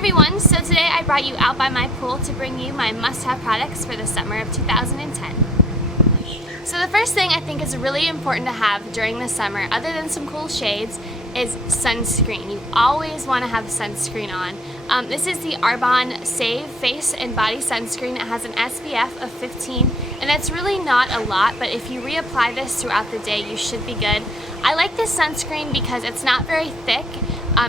everyone, so today I brought you out by my pool to bring you my must-have products for the summer of 2010. So the first thing I think is really important to have during the summer, other than some cool shades, is sunscreen. You always want to have sunscreen on. This is the Arbonne Save Face and Body Sunscreen. It has an SPF of 15, and that's really not a lot, but if you reapply this throughout the day, you should be good. I like this sunscreen because it's not very thick.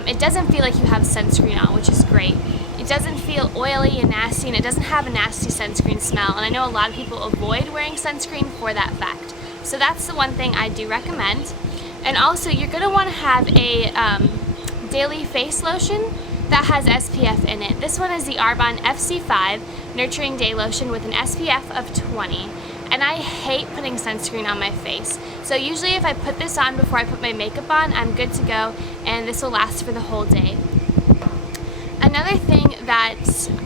It doesn't feel like you have sunscreen on, which is great. It doesn't feel oily and nasty, and it doesn't have a nasty sunscreen smell, and I know a lot of people avoid wearing sunscreen for that fact. So that's the one thing I do recommend. And also, you're going to want to have a daily face lotion that has SPF in it. This one is the Arbonne FC5 Nurturing Day Lotion with an SPF of 20. And I hate putting sunscreen on my face. So usually if I put this on before I put my makeup on, I'm good to go, and this will last for the whole day. Another thing that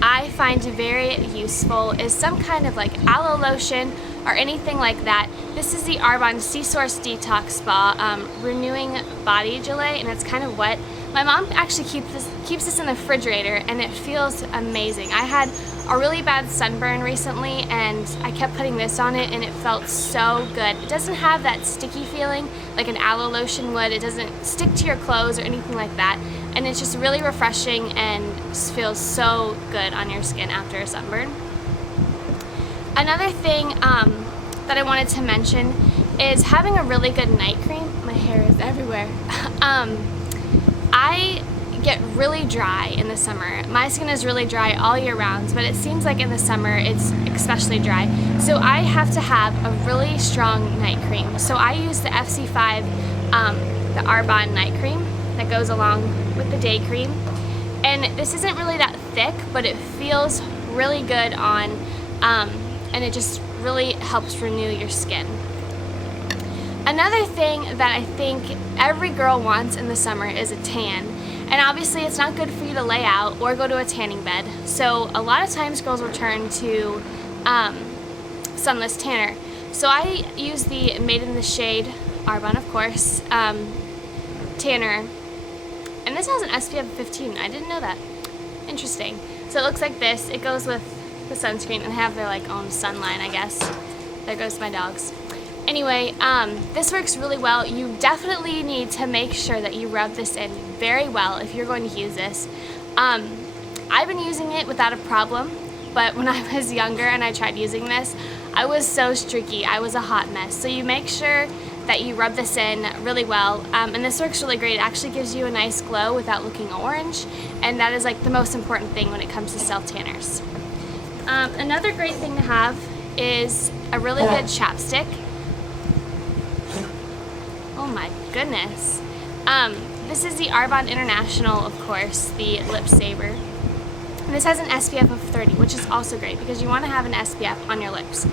I find very useful is some kind of like aloe lotion or anything like that. This is the Arbonne Sea Source Detox Spa Renewing Body Gelée, and it's kind of wet. My mom actually keeps this in the refrigerator, and it feels amazing. I had a really bad sunburn recently, and I kept putting this on it, and it felt so good. It doesn't have that sticky feeling like an aloe lotion would. It doesn't stick to your clothes or anything like that, and it's just really refreshing and just feels so good on your skin after a sunburn. Another thing that I wanted to mention is having a really good night cream. My hair is everywhere. I get really dry in the summer. My skin is really dry all year round, but it seems like in the summer it's especially dry. So I have to have a really strong night cream. So I use the FC5, the Arbonne night cream that goes along with the day cream. And this isn't really that thick, but it feels really good on, and it just really helps renew your skin. Another thing that I think every girl wants in the summer is a tan. And obviously it's not good for you to lay out or go to a tanning bed. So a lot of times girls will turn to sunless tanner. So I use the Made in the Shade, Arbonne of course, tanner. And this has an SPF of 15. I didn't know that. Interesting. So it looks like this. It goes with the sunscreen and have their like own sunline, I guess. There goes my dogs. Anyway, this works really well. You definitely need to make sure that you rub this in very well if you're going to use this. I've been using it without a problem, but when I was younger and I tried using this, I was so streaky. I was a hot mess. So you make sure that you rub this in really well, and this works really great. It actually gives you a nice glow without looking orange, and that is like the most important thing when it comes to self-tanners. Another great thing to have is a really good chapstick. Oh my goodness. This is the Arbonne International, of course, the Lip Saver. And this has an SPF of 30, which is also great because you want to have an SPF on your lips.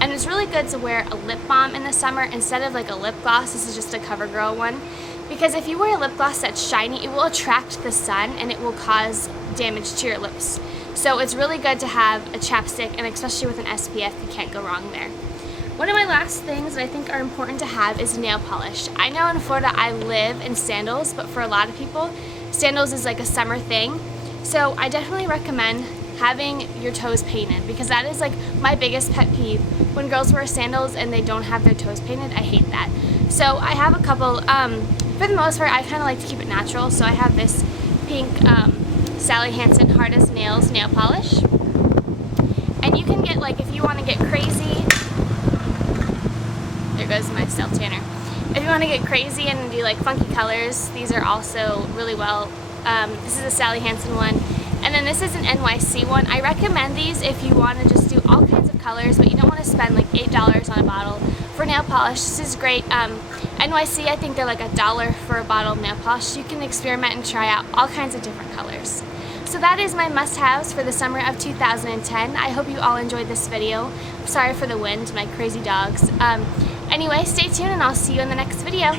And it's really good to wear a lip balm in the summer instead of like a lip gloss. This is just a CoverGirl one. Because if you wear a lip gloss that's shiny, it will attract the sun and it will cause damage to your lips. So it's really good to have a chapstick, and especially with an SPF, you can't go wrong there. One of my last things that I think are important to have is nail polish. I know in Florida I live in sandals, but for a lot of people, sandals is like a summer thing. So I definitely recommend having your toes painted, because that is like my biggest pet peeve. When girls wear sandals and they don't have their toes painted, I hate that. So I have a couple, for the most part I kind of like to keep it natural, so I have this pink Sally Hansen Hard as Nails nail polish. And you can get, like, if you want to get crazy, there goes my self tanner. If you want to get crazy and do like funky colors, these are also really well. This is a Sally Hansen one, and then this is an NYC one. I recommend these if you want to just do all kinds of colors, but you don't want to spend like $8 on a bottle for nail polish. This is great. NYC, I think they're like $1 for a bottle of nail polish. You can experiment and try out all kinds of different colors. So that is my must-haves for the summer of 2010. I hope you all enjoyed this video. Sorry for the wind, my crazy dogs. Anyway, stay tuned and I'll see you in the next video.